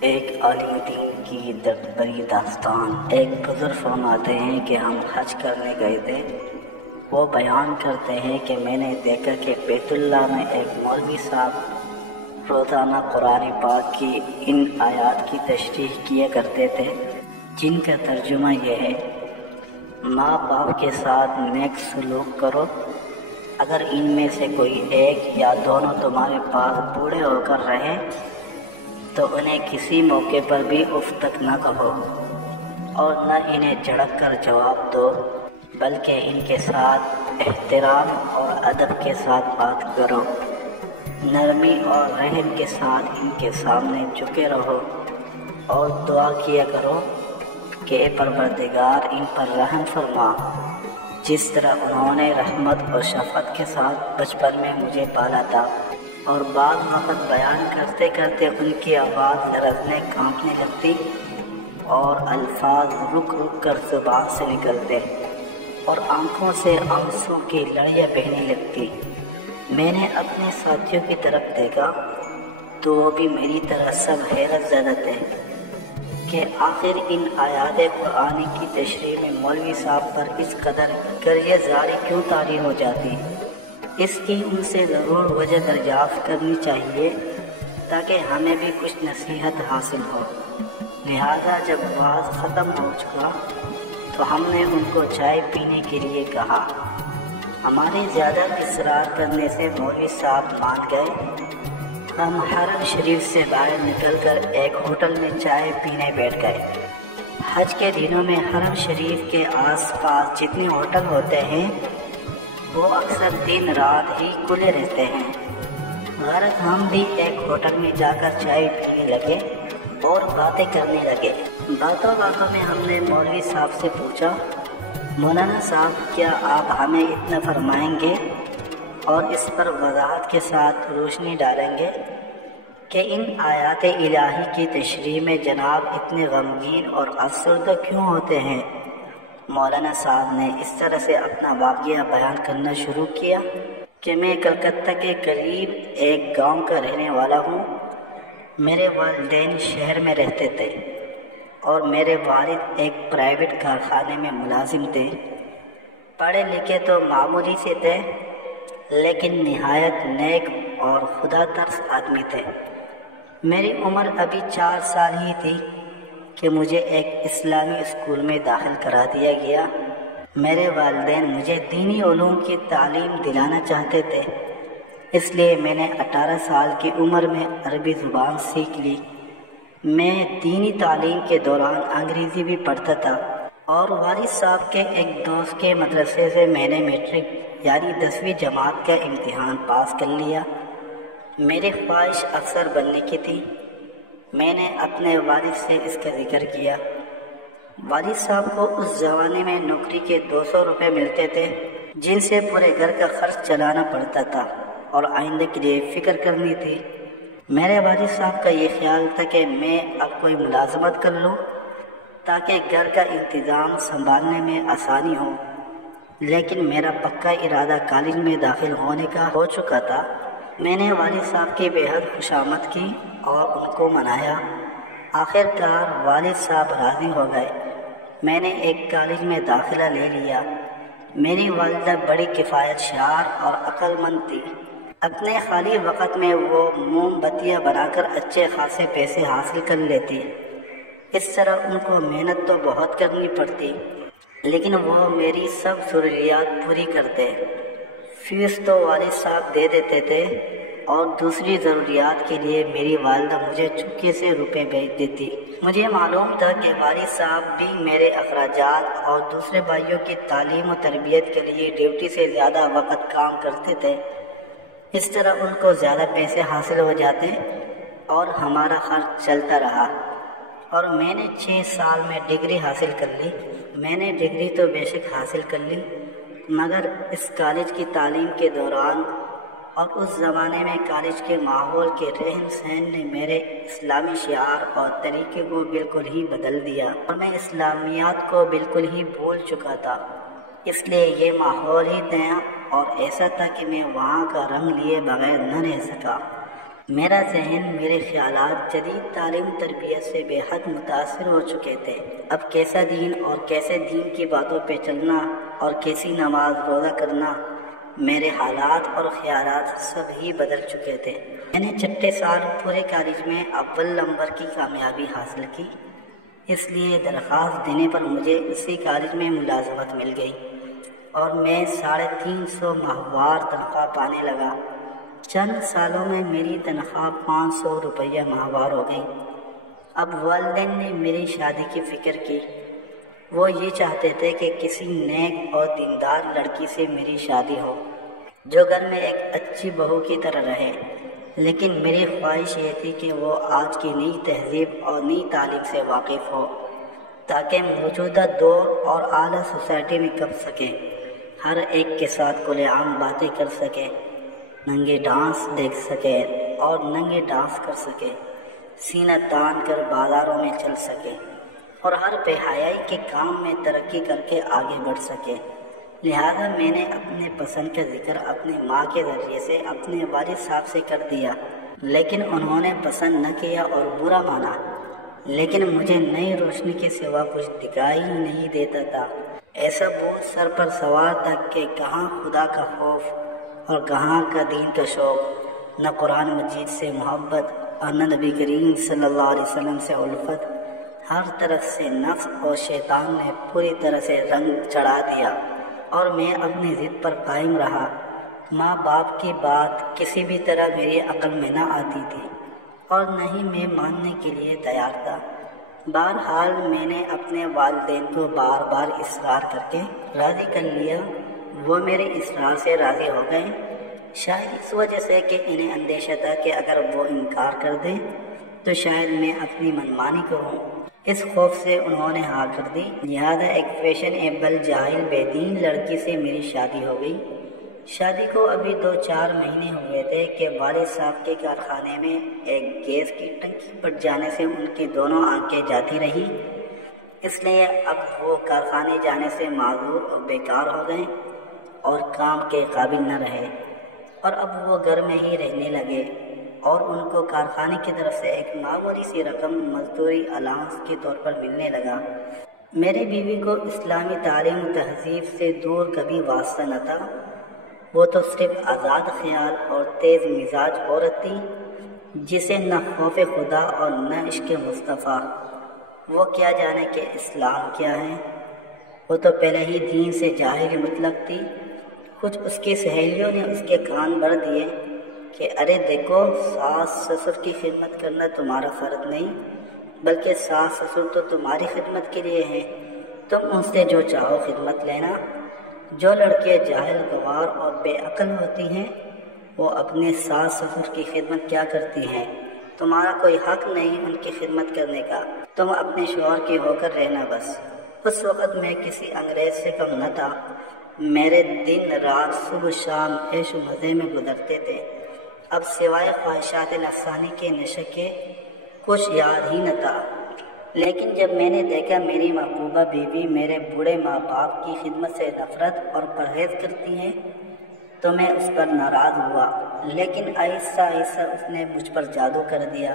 ایک عالم دین کی درد بری داستان۔ ایک بزرگ فرماتے ہیں کہ ہم حج کرنے گئے تھے۔ وہ بیان کرتے ہیں کہ میں نے دیکھا کہ بیت اللہ میں ایک مولوی صاحب روزانہ قرآن پاک کی ان آیات کی تشریح کیا کرتے تھے، جن کا ترجمہ یہ ہے: ماں باپ کے ساتھ نیک سلوک کرو، اگر ان میں سے کوئی ایک یا دونوں تمہارے پاس بوڑھے ہو کر رہے تو انہیں کسی موقع پر بھی اف تک نہ کہو، اور نہ انہیں جھڑک کر جواب دو، بلکہ ان کے ساتھ احترام اور ادب کے ساتھ بات کرو، نرمی اور رحم کے ساتھ ان کے سامنے جھکے رہو، اور دعا کیا کرو کہ اے پروردگار ان پر رحم فرما، جس طرح انہوں نے رحمت اور شفقت کے ساتھ بچپن میں مجھے پالا تھا۔ اور بعض وقت بیان کرتے کرتے ان کی آواز لرزنے کانپنے لگتی اور الفاظ رک رک کر زبان سے نکلتے اور آنکھوں سے آنسوں کی لڑیاں بہنے لگتی۔ میں نے اپنے ساتھیوں کی طرف دیکھا تو وہ بھی میری طرح سب حیرت زدہ تھے کہ آخر ان آیات قرآن کی تشریح میں مولوی صاحب پر اس قدر گریہ زاری کیوں طاری ہو جاتی۔ اس کی ان سے ضرور وجہ دریافت کرنی چاہیے تاکہ ہمیں بھی کچھ نصیحت حاصل ہو۔ لہذا جب وعظ ختم ہو چکا تو ہم نے ان کو چائے پینے کے لیے کہا۔ ہمارے زیادہ اصرار کرنے سے مولوی صاحب مان گئے۔ ہم حرم شریف سے باہر نکل کر ایک ہوٹل میں چائے پینے بیٹھ گئے۔ حج کے دنوں میں حرم شریف کے آس پاس جتنے ہوٹل ہوتے ہیں وہ اکثر دن رات ہی کھلے رہتے ہیں۔ غرض ہم بھی ایک ہوٹل میں جا کر چائے پینے لگے اور باتیں کرنے لگے۔ باتوں میں ہم نے مولوی صاحب سے پوچھا، مولانا صاحب کیا آپ ہمیں اتنا فرمائیں گے اور اس پر وضاحت کے ساتھ روشنی ڈالیں گے کہ ان آیات الہی کی تشریح میں جناب اتنے غمگین اور افسردہ کیوں ہوتے ہیں؟ مولانا صاحب نے اس طرح سے اپنا واقعہ بیان کرنا شروع کیا کہ میں کلکتہ کے قریب ایک گاؤں کا رہنے والا ہوں۔ میرے والدین شہر میں رہتے تھے اور میرے والد ایک پرائیویٹ کارخانے میں ملازم تھے۔ پڑھے لکھے تو معمولی سے تھے، لیکن نہایت نیک اور خدا ترس آدمی تھے۔ میری عمر ابھی 4 سال ہی تھی کہ مجھے ایک اسلامی اسکول میں داخل کرا دیا گیا۔ میرے والدین مجھے دینی علوم کی تعلیم دلانا چاہتے تھے، اس لیے میں نے 18 سال کی عمر میں عربی زبان سیکھ لی۔ میں دینی تعلیم کے دوران انگریزی بھی پڑھتا تھا، اور والد صاحب کے ایک دوست کے مدرسے سے میں نے میٹرک یعنی 10ویں جماعت کا امتحان پاس کر لیا۔ میری خواہش افسر بننے کی تھی۔ میں نے اپنے والد سے اس کا ذکر کیا۔ والد صاحب کو اس زمانے میں نوکری کے 200 روپے ملتے تھے، جن سے پورے گھر کا خرچ چلانا پڑتا تھا اور آئندہ کے لیے فکر کرنی تھی۔ میرے والد صاحب کا یہ خیال تھا کہ میں اب کوئی ملازمت کر لوں تاکہ گھر کا انتظام سنبھالنے میں آسانی ہو، لیکن میرا پکا ارادہ کالج میں داخل ہونے کا ہو چکا تھا۔ میں نے والد صاحب کی بے حد خوشامد کی اور ان کو منایا۔ آخر کار والد صاحب راضی ہو گئے۔ میں نے ایک کالج میں داخلہ لے لیا۔ میری والدہ بڑی کفایت شعار اور عقل مند تھی۔ اپنے خالی وقت میں وہ موم بتیاں بنا کر اچھے خاصے پیسے حاصل کر لیتی۔ اس طرح ان کو محنت تو بہت کرنی پڑتی، لیکن وہ میری سب ضروریات پوری کرتے۔ فیس تو والد صاحب دے دیتے تھے، اور دوسری ضروریات کے لیے میری والدہ مجھے چپکے سے روپے بھیج دیتی۔ مجھے معلوم تھا کہ والد صاحب بھی میرے اخراجات اور دوسرے بھائیوں کی تعلیم و تربیت کے لیے ڈیوٹی سے زیادہ وقت کام کرتے تھے۔ اس طرح ان کو زیادہ پیسے حاصل ہو جاتے اور ہمارا خرچ چلتا رہا، اور میں نے 6 سال میں ڈگری حاصل کر لی۔ میں نے ڈگری تو بے شک حاصل کر لی، مگر اس کالج کی تعلیم کے دوران اور اس زمانے میں کالج کے ماحول کے رہن سہن نے میرے اسلامی شعار اور طریقے کو بالکل ہی بدل دیا، اور میں اسلامیات کو بالکل ہی بھول چکا تھا۔ اس لیے یہ ماحول ہی نیا اور ایسا تھا کہ میں وہاں کا رنگ لیے بغیر نہ رہ سکا۔ میرا ذہن میرے خیالات جدید تعلیم تربیت سے بے حد متاثر ہو چکے تھے۔ اب کیسا دین اور کیسے دین کی باتوں پہ چلنا اور کیسی نماز روزہ کرنا، میرے حالات اور خیالات سب ہی بدل چکے تھے۔ میں نے چھٹے سال پورے کالج میں اول نمبر کی کامیابی حاصل کی، اس لیے درخواست دینے پر مجھے اسی کالج میں ملازمت مل گئی اور میں 350 ماہوار تنخواہ پانے لگا۔ چند سالوں میں میری تنخواہ 500 روپیہ ماہوار ہو گئی۔ اب والدین نے میری شادی کی فکر کی۔ وہ یہ چاہتے تھے کہ کسی نیک اور دیندار لڑکی سے میری شادی ہو جو گھر میں ایک اچھی بہو کی طرح رہے، لیکن میری خواہش یہ تھی کہ وہ آج کی نئی تہذیب اور نئی تعلیم سے واقف ہو تاکہ موجودہ دور اور اعلیٰ سوسائٹی میں کر سکے، ہر ایک کے ساتھ کھلے عام باتیں کر سکے، ننگے ڈانس دیکھ سکے اور ننگے ڈانس کر سکے، سینہ تان کر بازاروں میں چل سکے اور ہر بے حیائی کے کام میں ترقی کر کے آگے بڑھ سکے۔ لہذا میں نے اپنے پسند کا ذکر اپنی ماں کے ذریعے سے اپنے والد صاحب سے کر دیا، لیکن انہوں نے پسند نہ کیا اور برا مانا۔ لیکن مجھے نئی روشنی کے سوا کچھ دکھائی نہیں دیتا تھا۔ ایسا بوجھ سر پر سوار تھا کہ کہاں خدا کا خوف اور کہاں کا دین کا شوق، نہ قرآن مجید سے محبت اور نہ نبی کریم صلی اللہ علیہ وسلم سے الفت۔ ہر طرف سے نفس اور شیطان نے پوری طرح سے رنگ چڑھا دیا اور میں اپنی ضد پر قائم رہا۔ ماں باپ کی بات کسی بھی طرح میری عقل میں نہ آتی تھی اور نہ ہی میں ماننے کے لیے تیار تھا۔ بہرحال میں نے اپنے والدین کو بار بار اصرار کر کے راضی کر لیا۔ وہ میرے اصرار سے راضی ہو گئے، شاید اس وجہ سے کہ انہیں اندیشہ تھا کہ اگر وہ انکار کر دیں تو شاید میں اپنی منمانی کروں۔ اس خوف سے انہوں نے ہاں کر دی، لہذا ایک فیشن ایبل جاہل بے دین لڑکی سے میری شادی ہو گئی۔ شادی کو ابھی 2-4 مہینے ہوئے تھے کہ والد صاحب کے کارخانے میں ایک گیس کی ٹنکی پھٹ جانے سے ان کی دونوں آنکھیں جاتی رہی، اس لیے اب وہ کارخانے جانے سے معذور اور بیکار ہو گئے اور کام کے قابل نہ رہے، اور اب وہ گھر میں ہی رہنے لگے اور ان کو کارخانے کی طرف سے ایک معمولی سی رقم مزدوری الاؤنس کے طور پر ملنے لگا۔ میری بیوی کو اسلامی تعلیم و تہذیب سے دور کبھی واسطہ نہ تھا، وہ تو صرف آزاد خیال اور تیز مزاج عورت تھی جسے نہ خوف خدا اور نہ عشق مصطفیٰ۔ وہ کیا جانے کہ اسلام کیا ہے، وہ تو پہلے ہی دین سے جاہل مطلق تھی۔ کچھ اس کی سہیلیوں نے اس کے کان بھر دیے کہ ارے دیکھو، ساس سسر کی خدمت کرنا تمہارا فرض نہیں بلکہ ساس سسر تو تمہاری خدمت کے لیے ہیں، تم ان سے جو چاہو خدمت لینا۔ جو لڑکیاں جاہل گوار اور بے عقل ہوتی ہیں وہ اپنے ساس سسر کی خدمت کیا کرتی ہیں، تمہارا کوئی حق نہیں ان کی خدمت کرنے کا، تم اپنے شوہر کی ہو کر رہنا بس۔ اس وقت میں کسی انگریز سے کم نہ تھا، میرے دن رات صبح شام عیش و مزے میں گزرتے تھے۔ اب سوائے خواہشات نفسانی کے نشے کے کچھ یاد ہی نہ تھا۔ لیکن جب میں نے دیکھا میری محبوبہ بیوی میرے بوڑھے ماں باپ کی خدمت سے نفرت اور پرہیز کرتی ہے تو میں اس پر ناراض ہوا، لیکن آہستہ آہستہ اس نے مجھ پر جادو کر دیا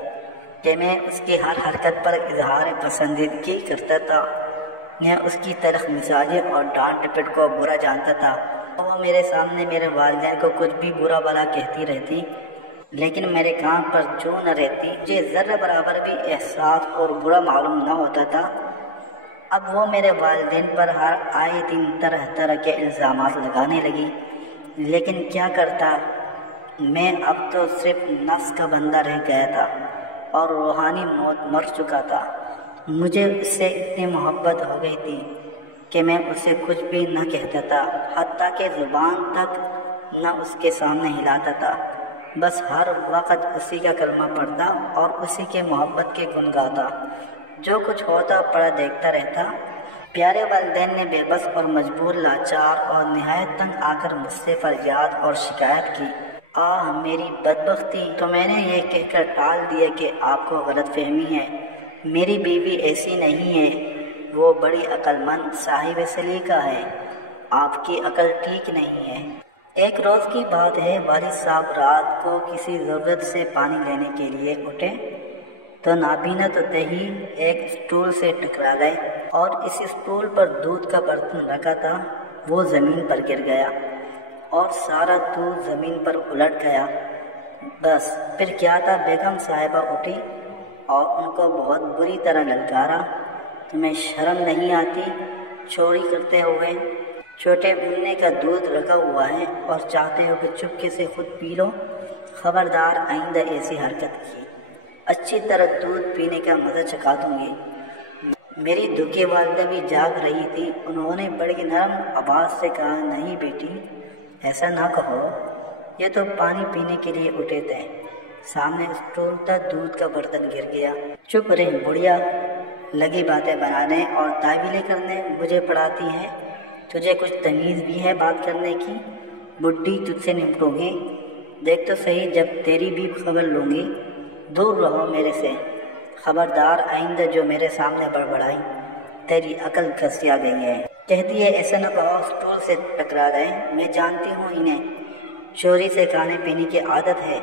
کہ میں اس کی ہر حرکت پر اظہار پسندیدگی کرتا تھا۔ میں اس کی تلخ مزاجی اور ڈانٹ ڈپٹ کو برا جانتا تھا۔ وہ میرے سامنے میرے والدین کو کچھ بھی برا بھلا کہتی رہتی، لیکن میرے کان پر جو نہ رہتی، مجھے ذرہ برابر بھی احساس اور برا معلوم نہ ہوتا تھا۔ اب وہ میرے والدین پر ہر آئے دن طرح طرح کے الزامات لگانے لگی، لیکن کیا کرتا، میں اب تو صرف نفس کا بندہ رہ گیا تھا اور روحانی موت مر چکا تھا۔ مجھے اس سے اتنی محبت ہو گئی تھی کہ میں اسے کچھ بھی نہ کہتا تھا، حتیٰ کہ زبان تک نہ اس کے سامنے ہلاتا تھا، بس ہر وقت اسی کا کلمہ پڑھتا اور اسی کے محبت کے گن گاتا، جو کچھ ہوتا پڑا دیکھتا رہتا۔ پیارے والدین نے بے بس اور مجبور، لاچار اور نہایت تنگ آ کر مجھ سے فریاد اور شکایت کی۔ آہ میری بدبختی! تو میں نے یہ کہہ کر ٹال دیا کہ آپ کو غلط فہمی ہے، میری بیوی ایسی نہیں ہے، وہ بڑی عقل مند صاحب سلیقہ ہے، آپ کی عقل ٹھیک نہیں ہے۔ ایک روز کی بات ہے، والد صاحب رات کو کسی ضرورت سے پانی لینے کے لیے اٹھے تو نابینا تو ہی ایک اسٹول سے ٹکرا گئے، اور اس اسٹول پر دودھ کا برتن رکھا تھا، وہ زمین پر گر گیا اور سارا دودھ زمین پر الٹ گیا۔ بس پھر کیا تھا، بیگم صاحبہ اٹھی اور ان کو بہت بری طرح للکارا، تمہیں شرم نہیں آتی؟ چوری کرتے ہوئے چھوٹے بلنے کا دودھ رکھا ہوا ہے اور چاہتے ہو کہ چپکے سے خود پی لو؟ خبردار، آئندہ ایسی حرکت کی اچھی طرح دودھ پینے کا مزہ چکھا دوں گی۔ میری دکھی والدہ بھی جاگ رہی تھی، انہوں نے بڑی نرم آواز سے کہا، نہیں بیٹی، ایسا نہ کہو، یہ تو پانی پینے کے لیے اٹھے تھے، سامنے اسٹول تھا، دودھ کا برتن گر گیا۔ چپ رہ بڑھیا، لگی باتیں بنانے اور تعویلیں کرنے، مجھے پڑھاتی ہے؟ تجھے کچھ تمیز بھی ہے بات کرنے کی؟ بڈھی تجھ سے نمٹوں گی، دیکھ تو صحیح، جب تیری بھی خبر لوں گی، دور رہو میرے سے۔ خبردار، آئندہ جو میرے سامنے بڑبڑائی، تیری عقل گھسیا گئی ہے۔ کہتی ہے ایسا نہ کہو، اسٹول سے ٹکرا گئے، میں جانتی ہوں انہیں چوری سے کھانے پینے کی عادت ہے۔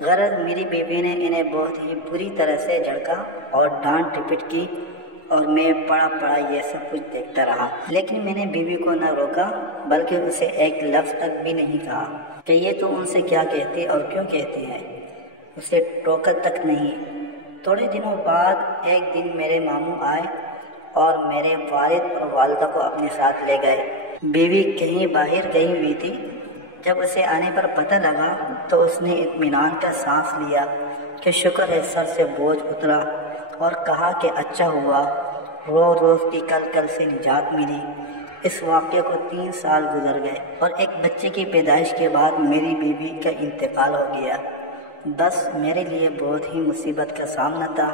غرض میری بیوی نے انہیں بہت ہی بری طرح سے جھڑکا اور ڈانٹ ڈپٹ کی، اور میں پڑا یہ سب کچھ دیکھتا رہا، لیکن میں نے بیوی کو نہ روکا، بلکہ اسے ایک لفظ تک بھی نہیں کہا کہ یہ تو ان سے کیا کہتی اور کیوں کہتی ہے، اسے ٹوکا تک نہیں۔ تھوڑے دنوں بعد ایک دن میرے ماموں آئے اور میرے والد اور والدہ کو اپنے ساتھ لے گئے۔ بیوی کہیں باہر گئی ہوئی تھی، جب اسے آنے پر پتہ لگا تو اس نے اطمینان کا سانس لیا کہ شکر ہے سر سے بوجھ اترا، اور کہا کہ اچھا ہوا روز کی کل سے نجات ملی۔ اس واقعے کو 3 سال گزر گئے اور ایک بچے کی پیدائش کے بعد میری بیوی کا انتقال ہو گیا۔ بس میرے لیے بہت ہی مصیبت کا سامنا تھا۔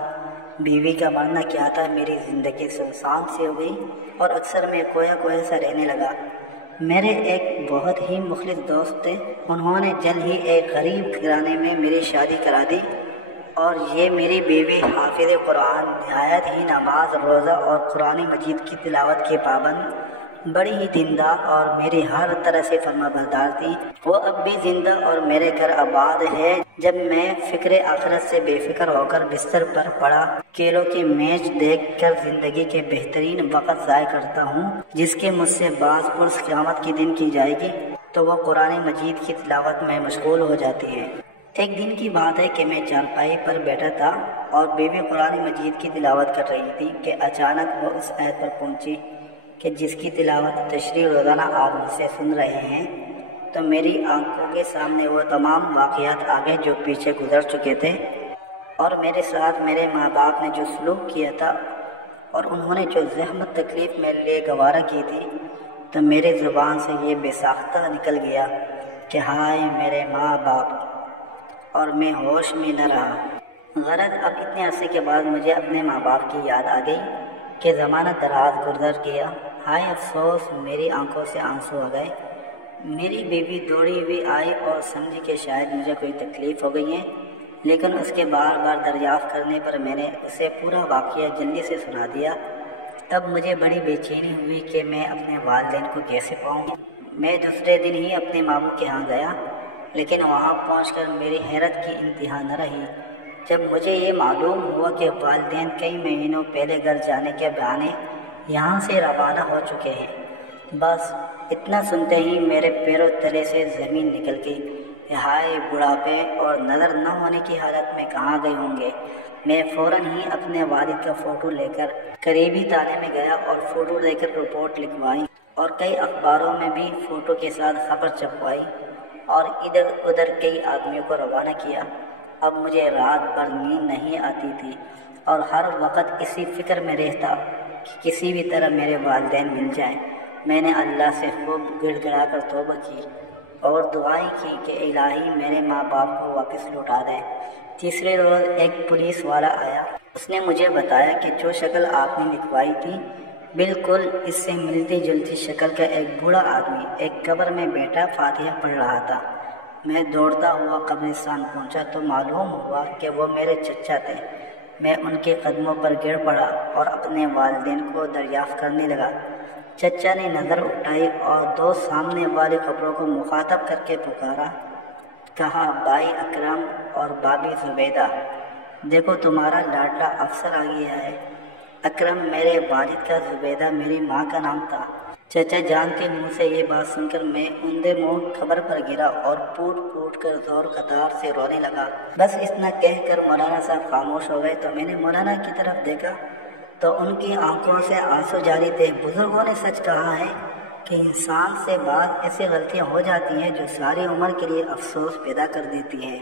بیوی کا مرنا کیا تھا، میری زندگی سنسان سی ہو گئی اور اکثر میں کویا سا رہنے لگا۔ میرے ایک بہت ہی مخلص دوست تھے، انہوں نے جلد ہی ایک غریب گھرانے میں میری شادی کرا دی، اور یہ میری بیوی حافظ قرآن، نہایت ہی نماز روزہ اور قرآن مجید کی تلاوت کی پابند، بڑی ہی دیندار اور میری ہر طرح سے فرما بردار تھی۔ وہ اب بھی زندہ اور میرے گھر آباد ہے۔ جب میں فکر آخرت سے بے فکر ہو کر بستر پر پڑا کھیلوں کی میچ دیکھ کر زندگی کے بہترین وقت ضائع کرتا ہوں، جس کے مجھ سے بعض پرس قیامت کے دن کی جائے گی، تو وہ قرآن مجید کی تلاوت میں مشغول ہو جاتی ہے۔ ایک دن کی بات ہے کہ میں چارپائی پر بیٹھا تھا اور بیوی قرآن مجید کی تلاوت کر رہی تھی کہ اچانک وہ اس آیت پر پہنچی کہ جس کی تلاوت تشریح روزانہ آپ مجھ سے سن رہے ہیں، تو میری آنکھوں کے سامنے وہ تمام واقعات آ گئے جو پیچھے گزر چکے تھے، اور میرے ساتھ میرے ماں باپ نے جو سلوک کیا تھا اور انہوں نے جو زحمت تکلیف میرے لیے گوارا کی تھی، تو میرے زبان سے یہ بے ساختہ نکل گیا کہ ہائے میرے ماں باپ، اور میں ہوش میں نہ رہا۔ غرض اب اتنے عرصے کے بعد مجھے اپنے ماں باپ کی یاد آ گئی کہ زمانہ دراز گزر گیا۔ ہائے افسوس، میری آنکھوں سے آنسو آ گئے۔ میری بیوی دوڑی ہوئی آئی اور سمجھی کہ شاید مجھے کوئی تکلیف ہو گئی ہے، لیکن اس کے بار بار دریافت کرنے پر میں نے اسے پورا واقعہ جلدی سے سنا دیا۔ تب مجھے بڑی بے چینی ہوئی کہ میں اپنے والدین کو کیسے پاؤں۔ میں دوسرے دن ہی اپنے ماموں کے ہاں گیا، لیکن وہاں پہنچ کر میری حیرت کی انتہا نہ رہی جب مجھے یہ معلوم ہوا کہ والدین کئی مہینوں پہلے گھر جانے کے بہانے یہاں سے روانہ ہو چکے ہیں۔ بس اتنا سنتے ہی میرے پیروں تلے سے زمین نکل گئی۔ ہائے بڑھاپے اور نظر نہ ہونے کی حالت میں کہاں گئے ہوں گے۔ میں فوراً ہی اپنے والد کا فوٹو لے کر قریبی تانے میں گیا اور فوٹو لے کر رپورٹ لکھوائی، اور کئی اخباروں میں بھی فوٹو کے ساتھ خبر چھپوائی، اور ادھر ادھر کئی آدمیوں کو روانہ کیا۔ اب مجھے رات بھر نیند نہیں آتی تھی اور ہر وقت اسی فکر میں رہتا کہ کسی بھی طرح میرے والدین مل جائیں۔ میں نے اللہ سے خوب گڑ گڑا کر توبہ کی اور دعائیں کی کہ الہی میرے ماں باپ کو واپس لوٹا دے۔ تیسرے روز ایک پولیس والا آیا، اس نے مجھے بتایا کہ جو شکل آپ نے لکھوائی تھی بالکل اس سے ملتی جلتی شکل کا ایک بوڑھا آدمی ایک قبر میں بیٹھا فاتحہ پڑھ رہا تھا۔ میں دوڑتا ہوا قبرستان پہنچا تو معلوم ہوا کہ وہ میرے چچا تھے۔ میں ان کے قدموں پر گر پڑا اور اپنے والدین کو دریافت کرنے لگا۔ چچا نے نظر اٹھائی اور دو سامنے والی قبروں کو مخاطب کر کے پکارا، کہا، بھائی اکرم اور بابی زبیدہ، دیکھو تمہارا لاڈلا افسر آ گیا ہے۔ اکرم میرے والد کا، زبیدہ میری ماں کا نام تھا۔ چچا جان کے منہ سے یہ بات سن کر میں اندھے منہ قبر پر گرا اور پوٹ پوٹ کر زور قطار سے رونے لگا۔ بس اتنا کہہ کر مولانا صاحب خاموش ہو گئے تو میں نے مولانا کی طرف دیکھا تو ان کی آنکھوں سے آنسو جاری تھے۔ بزرگوں نے سچ کہا ہے کہ انسان سے بعض ایسی غلطیاں ہو جاتی ہیں جو ساری عمر کے لیے افسوس پیدا کر دیتی ہیں۔